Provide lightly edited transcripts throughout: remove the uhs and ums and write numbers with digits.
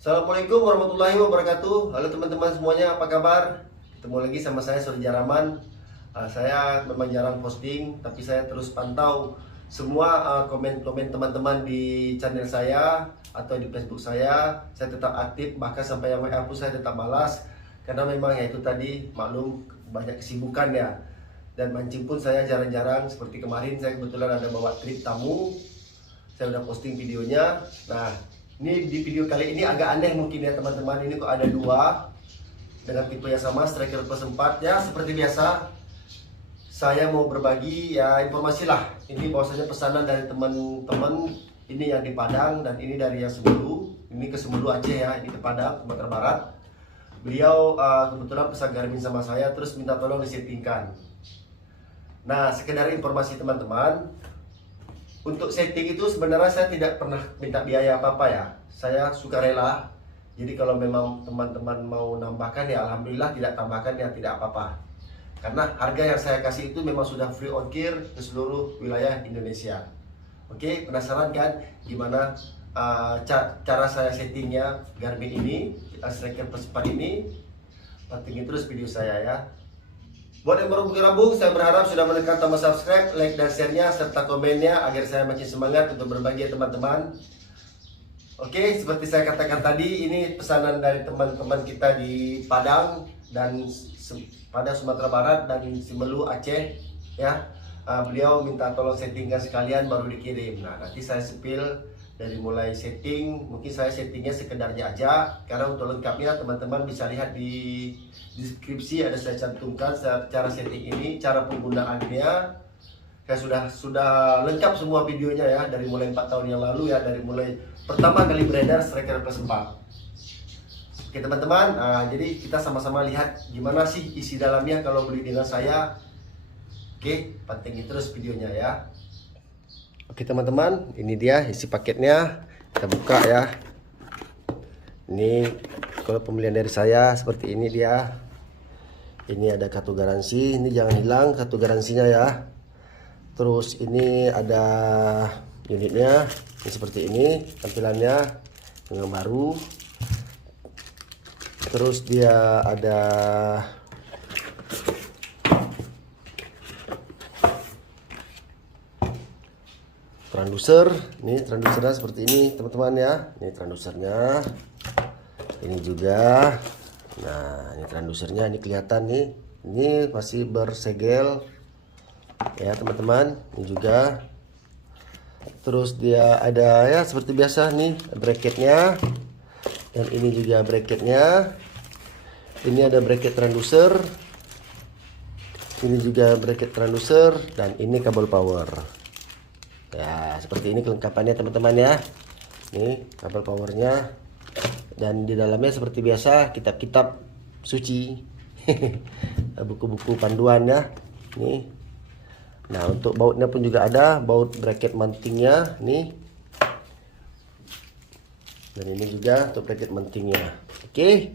Assalamualaikum warahmatullahi wabarakatuh. Halo teman-teman semuanya, apa kabar? Ketemu lagi sama saya Suri Jaraman. Saya memang jarang posting, tapi saya terus pantau semua komen-komen teman-teman di channel saya atau di Facebook saya. Saya tetap aktif, bahkan sampai yang WA pun saya tetap balas. Karena memang ya itu tadi, maklum banyak kesibukan ya. Dan mancing pun saya jarang-jarang. Seperti kemarin saya kebetulan ada bawa trip tamu. Saya udah posting videonya. Nah, ini di video kali ini agak aneh mungkin ya teman-teman. Ini kok ada dua dengan tipe yang sama, striker plus 4 ya. Seperti biasa, saya mau berbagi ya informasi lah. Ini bahwasanya pesanan dari teman-teman ini yang di Padang dan ini dari yang Semulu. Ini ke Semulu Aceh ya, ini ke Padang, Sumatera Barat. Beliau kebetulan pesan Garmin sama saya, terus minta tolong disettingkan. Nah, sekedar informasi teman-teman, untuk setting itu sebenarnya saya tidak pernah minta biaya apa-apa ya. Saya sukarela. Jadi kalau memang teman-teman mau nambahkan ya alhamdulillah, tidak tambahkan ya tidak apa-apa. Karena harga yang saya kasih itu memang sudah free ongkir ke seluruh wilayah Indonesia. Oke, penasaran kan gimana cara saya settingnya Garmin ini, Striker Plus 4 ini? Pantengin terus video saya ya. Buat yang baru bergabung, saya berharap sudah menekan tombol subscribe, like dan share-nya, serta komennya agar saya makin semangat untuk berbagi teman-teman. Oke, seperti saya katakan tadi, ini pesanan dari teman-teman kita di Padang dan Padang Sumatera Barat dan Semelu Aceh ya. Beliau minta tolong settingkan sekalian baru dikirim. Nah, nanti saya spill dari mulai setting, mungkin saya settingnya sekedarnya aja, karena untuk lengkapnya teman-teman bisa lihat di deskripsi, ada saya cantumkan cara setting ini, cara penggunaannya. Saya sudah lengkap semua videonya ya, dari mulai 4 tahun yang lalu ya, dari mulai pertama kali beredar Striker Plus 4. Oke teman-teman, jadi kita sama-sama lihat gimana sih isi dalamnya kalau beli dengan saya. Oke, pantengin terus videonya ya. Oke teman-teman, ini dia isi paketnya. Kita buka ya. Ini kalau pembelian dari saya seperti ini dia. Ini ada kartu garansi, ini jangan hilang kartu garansinya ya. Terus ini ada unitnya, ini seperti ini tampilannya dengan baru. Terus dia ada transducer, ini transducernya seperti ini teman-teman ya. Ini transducernya, ini juga. Nah, ini transducernya, ini kelihatan nih, ini masih bersegel ya teman-teman. Ini juga. Terus dia ada ya seperti biasa nih bracketnya, dan ini juga bracketnya. Ini ada bracket transducer, ini juga bracket transducer, dan ini kabel power. Ya, seperti ini kelengkapannya teman-teman ya. Ini kabel powernya. Dan di dalamnya seperti biasa kitab-kitab suci. Buku-buku panduan ya. Nih. Nah, untuk bautnya pun juga ada, baut bracket mountingnya nih. Dan ini juga untuk bracket mountingnya. Oke.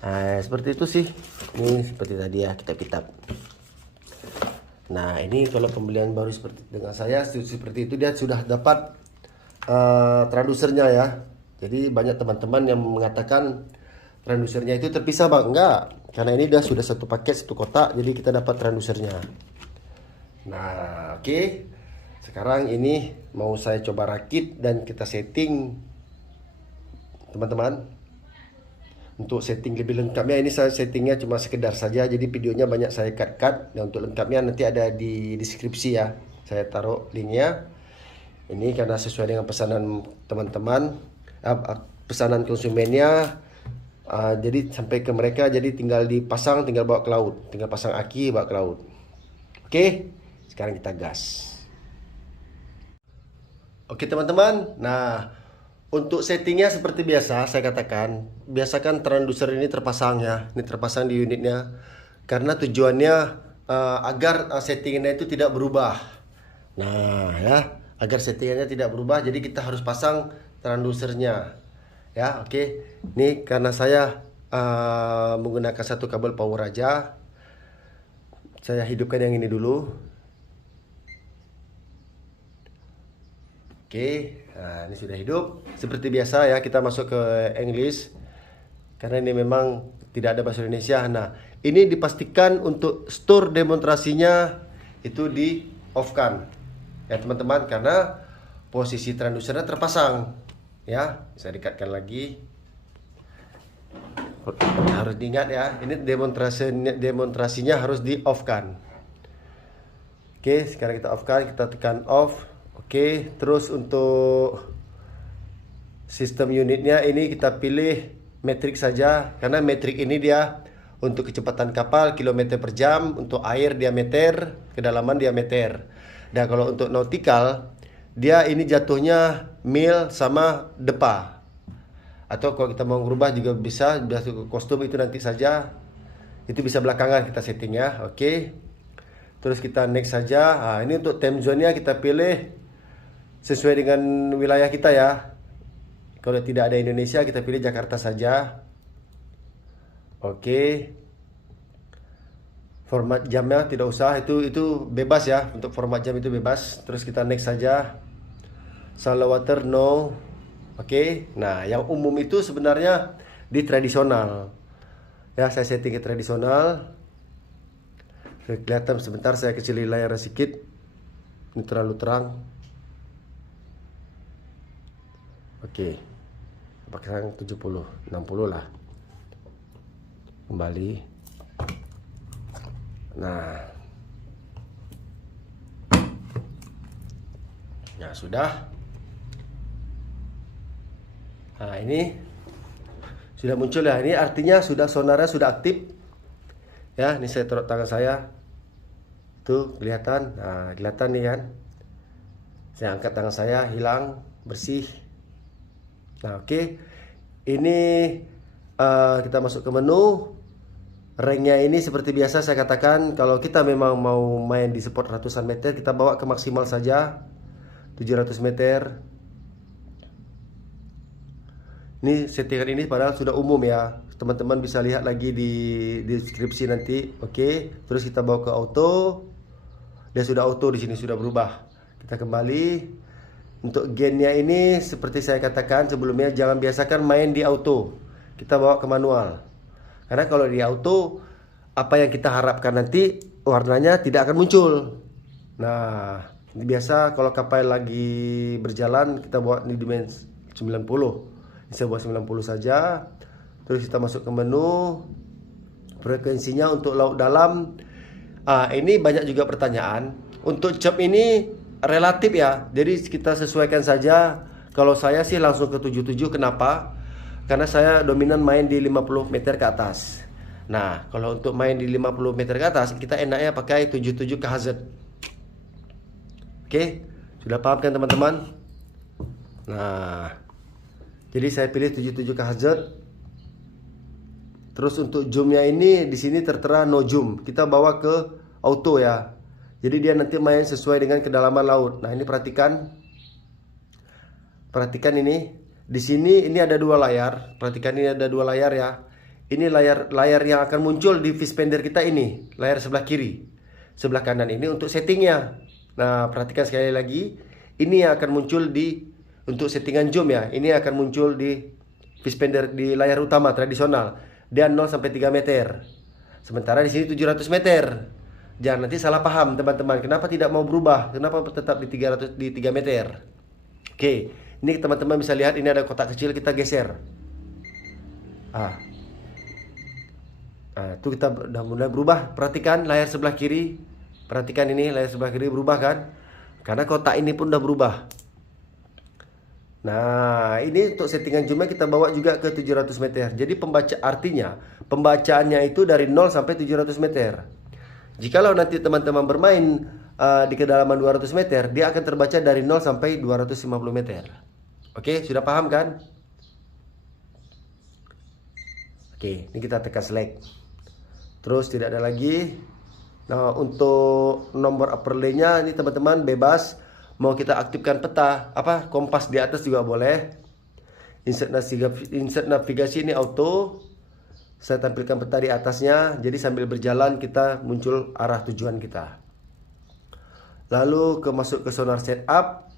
Nah, seperti itu sih. Ini seperti tadi ya, kitab-kitab. Nah, ini kalau pembelian baru seperti dengan saya seperti itu, dia sudah dapat transducernya ya. Jadi banyak teman-teman yang mengatakan transducernya itu terpisah bang. Enggak, karena ini sudah satu paket, satu kotak, jadi kita dapat transducernya. Nah, oke. Sekarang ini mau saya coba rakit dan kita setting teman-teman. Untuk setting lebih lengkapnya, ini saya settingnya cuma sekedar saja, jadi videonya banyak saya cut. Dan untuk lengkapnya nanti ada di deskripsi ya, saya taruh linknya. Ini karena sesuai dengan pesanan teman-teman, pesanan konsumennya, jadi sampai ke mereka, jadi tinggal dipasang, tinggal bawa ke laut, tinggal pasang aki bawa ke laut. Oke, sekarang kita gas. Oke teman-teman, nah untuk settingnya seperti biasa, saya katakan, biasakan transducer ini terpasang ya, ini terpasang di unitnya, karena tujuannya agar settingannya itu tidak berubah. Nah ya, agar settingannya tidak berubah, jadi kita harus pasang transducernya. Ya, oke. Ini karena saya menggunakan satu kabel power aja, saya hidupkan yang ini dulu. Oke, Nah, ini sudah hidup. Seperti biasa ya, kita masuk ke English karena ini memang tidak ada bahasa Indonesia. Nah, ini dipastikan untuk store demonstrasinya itu di off kan ya teman-teman, karena posisi transducernya terpasang ya. Bisa dekatkan lagi, harus diingat ya, ini demonstrasinya harus di off kan. Oke, sekarang kita off kan, kita tekan off. Oke, terus untuk sistem unitnya ini kita pilih metrik saja, karena metrik ini dia untuk kecepatan kapal kilometer per jam, untuk air diameter, kedalaman diameter. Dan kalau untuk nautical dia ini jatuhnya mil sama depa. Atau kalau kita mau merubah juga bisa kostum itu nanti saja. Itu bisa belakangan kita setting ya. Oke. Terus kita next saja. Nah, ini untuk time zone-nya kita pilih sesuai dengan wilayah kita ya. Kalau tidak ada Indonesia kita pilih Jakarta saja. Oke. Format jamnya tidak usah, itu bebas ya. Untuk format jam itu bebas. Terus kita next saja. Saltwater no. Oke. Nah, yang umum itu sebenarnya di tradisional. Ya, saya setting ke tradisional. Kelihatan sebentar, saya kecilin layar sedikit. Ini terlalu terang. Oke. Pakai 70, 60 lah. Kembali. Nah. Ya, sudah. Nah, ini sudah muncul ya. Ini artinya sudah sonarnya sudah aktif. Ya, ini saya taruh tangan saya. Tuh, kelihatan. Nah, kelihatan nih kan. Saya angkat tangan saya, hilang, bersih. Nah, oke. Ini kita masuk ke menu. Ranknya ini seperti biasa saya katakan, kalau kita memang mau main di spot ratusan meter, kita bawa ke maksimal saja 700 meter. Ini settingan ini padahal sudah umum ya, teman-teman bisa lihat lagi di deskripsi nanti. Oke, terus kita bawa ke auto. Dia sudah auto di sini, sudah berubah. Kita kembali. Untuk gainnya ini seperti saya katakan sebelumnya, jangan biasakan main di auto. Kita bawa ke manual. Karena kalau di auto, apa yang kita harapkan nanti warnanya tidak akan muncul. Nah, biasa kalau kapal lagi berjalan kita buat di dimensi 90. Bisa buat 90 saja. Terus kita masuk ke menu. Frekuensinya untuk laut dalam. Ini banyak juga pertanyaan. Untuk chop ini relatif ya. Jadi kita sesuaikan saja. Kalau saya sih langsung ke 77. Kenapa? Karena saya dominan main di 50 meter ke atas. Nah, kalau untuk main di 50 meter ke atas, kita enaknya pakai 77 KHZ. Oke, sudah paham kan teman-teman? Nah, jadi saya pilih 77 KHZ. Terus untuk zoomnya ini di sini tertera no zoom. Kita bawa ke auto ya. Jadi dia nanti main sesuai dengan kedalaman laut. Nah, ini perhatikan. Perhatikan ini. Di sini ini ada dua layar. Perhatikan ini ada dua layar ya. Ini layar yang akan muncul di viewfinder kita ini, layar sebelah kiri. Sebelah kanan ini untuk settingnya. Nah, perhatikan sekali lagi. Ini yang akan muncul untuk settingan zoom ya. Ini akan muncul di viewfinder di layar utama tradisional. Dia 0 sampai 3 meter. Sementara di sini 700 meter. Jangan nanti salah paham teman-teman. Kenapa tidak mau berubah? Kenapa tetap di 3 meter? Oke, ini teman-teman bisa lihat ini ada kotak kecil, kita geser. Itu kita udah mulai berubah. Perhatikan layar sebelah kiri. Perhatikan ini layar sebelah kiri berubah kan? Karena kotak ini pun udah berubah. Nah, ini untuk settingan zoomnya kita bawa juga ke 700 meter. Jadi artinya pembacaannya itu dari 0 sampai 700 meter. Jikalau nanti teman-teman bermain di kedalaman 200 meter, dia akan terbaca dari 0 sampai 250 meter. Oke, sudah paham kan? Oke, ini kita tekan select. Terus tidak ada lagi. Nah, untuk nomor upper lane-nya ini teman-teman bebas. Mau kita aktifkan peta, kompas di atas juga boleh. Insert navigasi ini auto. Saya tampilkan peta di atasnya. Jadi sambil berjalan kita muncul arah tujuan kita. Lalu masuk ke sonar setup.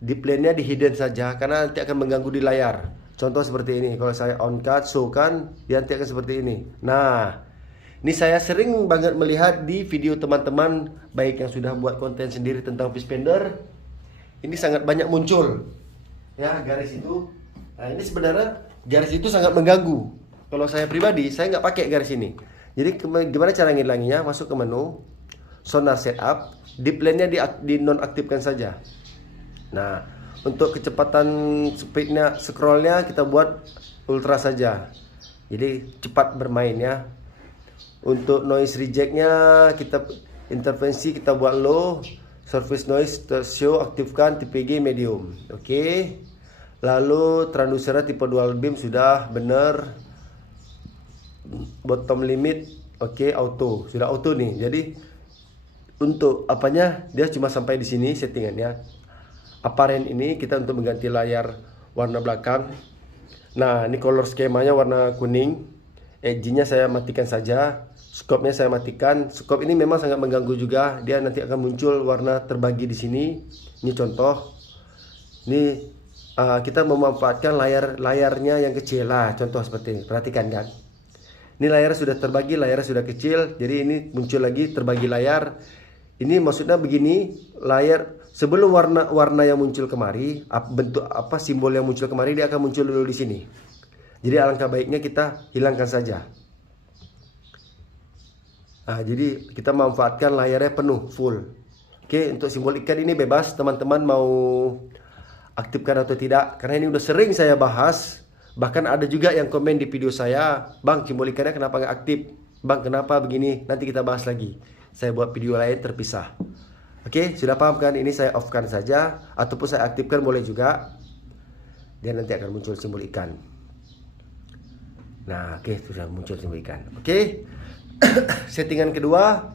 di plane-nya di hidden saja karena nanti akan mengganggu di layar. Contoh seperti ini, kalau saya on card show kan, dia nanti akan seperti ini. Nah, ini saya sering banget melihat di video teman-teman baik yang sudah buat konten sendiri tentang Fishfinder. Ini sangat banyak muncul ya garis itu. Nah, ini sebenarnya garis itu sangat mengganggu. Kalau saya pribadi, saya nggak pakai garis ini. Jadi gimana cara ngilanginya? Masuk ke menu sonar setup, di plane-nya di nonaktifkan saja. Nah, untuk kecepatan speednya, scrollnya kita buat ultra saja. Jadi cepat bermain ya. Untuk noise rejectnya kita intervensi kita buat low, surface noise show aktifkan TPG medium. Oke. Lalu transducernya tipe dual beam sudah benar. Bottom limit oke, auto sudah auto nih. Jadi untuk apanya dia cuma sampai di sini settingannya. Apparent ini kita untuk mengganti layar warna belakang. Nah, ini color skemanya warna kuning. Edge-nya saya matikan saja. Scope-nya saya matikan. Scope ini memang sangat mengganggu juga. Dia nanti akan muncul warna terbagi di sini. Ini contoh. Ini kita memanfaatkan layarnya yang kecil lah. Contoh seperti ini. Perhatikan kan. Ini layar sudah terbagi, layar sudah kecil. Jadi ini muncul lagi terbagi layar. Ini maksudnya begini, layar sebelum warna yang muncul kemari, bentuk apa simbol yang muncul kemari dia akan muncul dulu di sini. Jadi alangkah baiknya kita hilangkan saja. Nah, jadi kita manfaatkan layarnya penuh, full. Oke, untuk simbol ikan ini bebas teman-teman mau aktifkan atau tidak, karena ini udah sering saya bahas. Bahkan ada juga yang komen di video saya, "Bang, simbol ikannya kenapa nggak aktif? Bang, kenapa begini?" Nanti kita bahas lagi. Saya buat video lain terpisah. Oke, sudah paham kan? Ini saya off-kan saja, ataupun saya aktifkan boleh juga. Dia nanti akan muncul simbol ikan. Nah, oke, sudah muncul simbol ikan. Oke. Settingan kedua,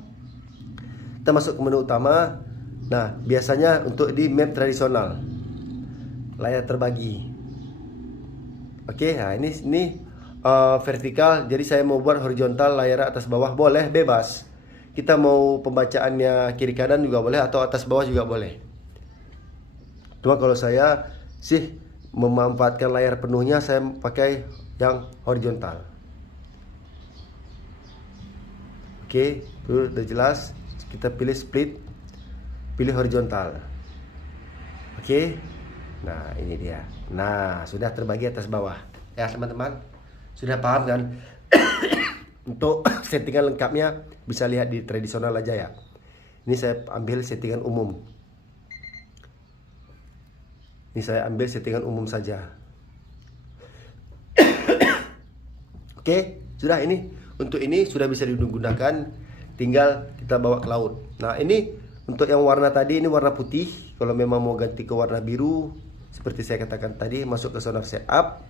kita masuk ke menu utama. Nah, biasanya untuk di map tradisional, layar terbagi. Oke, nah ini vertikal. Jadi saya mau buat horizontal, layar atas bawah boleh, bebas. Kita mau pembacaannya kiri kanan juga boleh, atau atas bawah juga boleh. Cuma kalau saya sih memanfaatkan layar penuhnya, saya pakai yang horizontal. Oke, itu udah jelas. Kita pilih split, pilih horizontal. Oke. Nah, ini dia. Nah, sudah terbagi atas bawah. Ya, teman-teman. Sudah paham kan? Untuk settingan lengkapnya bisa lihat di tradisional aja ya. Ini saya ambil settingan umum. Ini saya ambil settingan umum saja. Oke, sudah ini. Untuk ini sudah bisa digunakan, tinggal kita bawa ke laut. Nah, ini untuk yang warna tadi, ini warna putih. Kalau memang mau ganti ke warna biru, seperti saya katakan tadi, masuk ke sonar setup,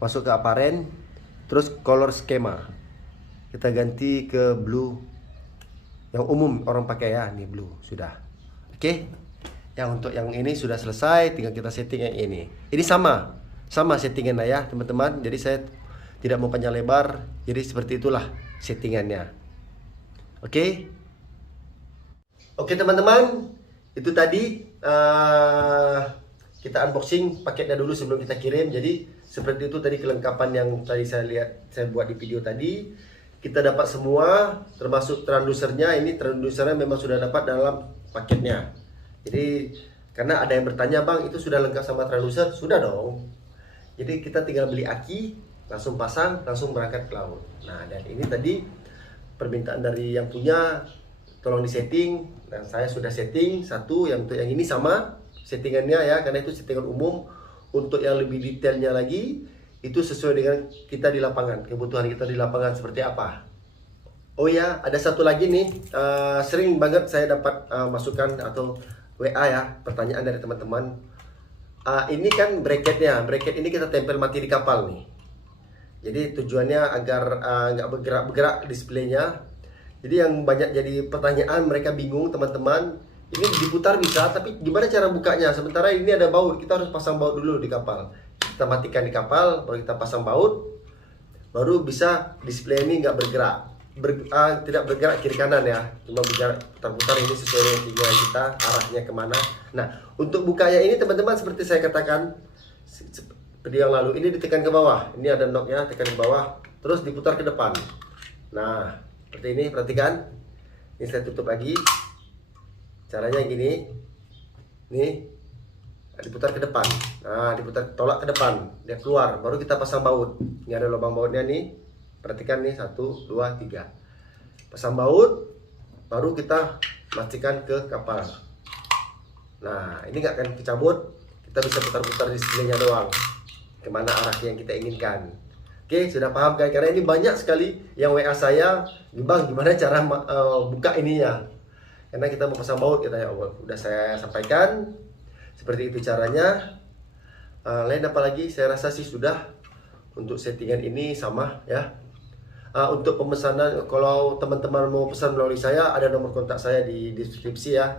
masuk ke apparent, terus color schema. Kita ganti ke blue, yang umum orang pakai ya, ini blue sudah. Oke, yang untuk yang ini sudah selesai, tinggal kita setting yang ini. Ini sama settingannya ya teman-teman. Jadi saya tidak mau panjang lebar, jadi seperti itulah settingannya. Oke. Oke teman-teman, itu tadi kita unboxing paketnya dulu sebelum kita kirim. Jadi seperti itu tadi kelengkapan yang tadi saya lihat, saya buat di video tadi. Kita dapat semua, termasuk transducernya. Ini transducernya memang sudah dapat dalam paketnya. Jadi karena ada yang bertanya, "Bang, itu sudah lengkap sama transducer?" Sudah dong. Jadi kita tinggal beli aki, langsung pasang, langsung berangkat ke laut. Nah, dan ini tadi permintaan dari yang punya, tolong disetting. Dan saya sudah setting satu, yang untuk yang ini sama settingannya ya, karena itu settingan umum. Untuk yang lebih detailnya lagi, itu sesuai dengan kita di lapangan, kebutuhan kita di lapangan seperti apa. Oh ya, ada satu lagi nih, sering banget saya dapat masukan atau WA ya, pertanyaan dari teman-teman. Ini kan bracketnya, bracket ini kita tempel mati di kapal nih. Jadi tujuannya agar nggak bergerak-bergerak displaynya. Jadi yang banyak jadi pertanyaan, mereka bingung teman-teman. Ini diputar bisa, tapi gimana cara bukanya? Sementara ini ada baut, kita harus pasang baut dulu di kapal. Kita matikan di kapal, baru kita pasang baut, baru bisa display ini nggak bergerak. tidak bergerak kiri kanan ya, cuma bergerak putar-putar. Ini sesuai dengan keinginan kita arahnya kemana. Nah, untuk bukanya ini teman-teman seperti saya katakan video yang lalu, ini ditekan ke bawah, ini ada knocknya, tekan ke bawah, terus diputar ke depan. Nah, seperti ini, perhatikan. Ini saya tutup lagi. Caranya gini, nih, diputar ke depan. Nah, diputar, tolak ke depan, dia keluar, baru kita pasang baut. Ini ada lubang bautnya nih, perhatikan nih, 1, 2, 3. Pasang baut, baru kita pastikan ke kapal. Nah, ini nggak akan kecabut, kita bisa putar-putar di sekelilingnya doang, kemana arah yang kita inginkan. Oke, sudah paham kan? Karena ini banyak sekali yang WA saya, Bang, gimana cara buka ininya? Karena kita mau pasang baut, kita ya udah saya sampaikan seperti itu caranya. Lain apa lagi? Saya rasa sih sudah untuk settingan ini sama ya. Untuk pemesanan, kalau teman-teman mau pesan melalui saya, ada nomor kontak saya di deskripsi ya,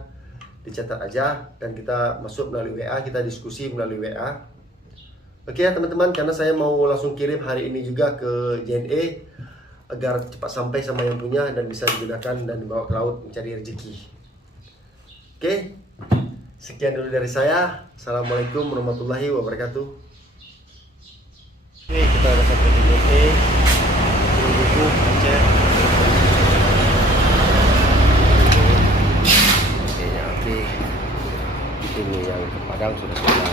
dicatat aja dan kita masuk melalui WA, kita diskusi melalui WA. Oke ya teman-teman, karena saya mau langsung kirim hari ini juga ke JNE agar cepat sampai sama yang punya dan bisa digunakan dan dibawa ke laut mencari rezeki. Oke, sekian dulu dari saya. Assalamualaikum warahmatullahi wabarakatuh. Oke, kita udah sampai di JNE. Buku Aceh. Oke, ini yang ke Padang sudah selesai.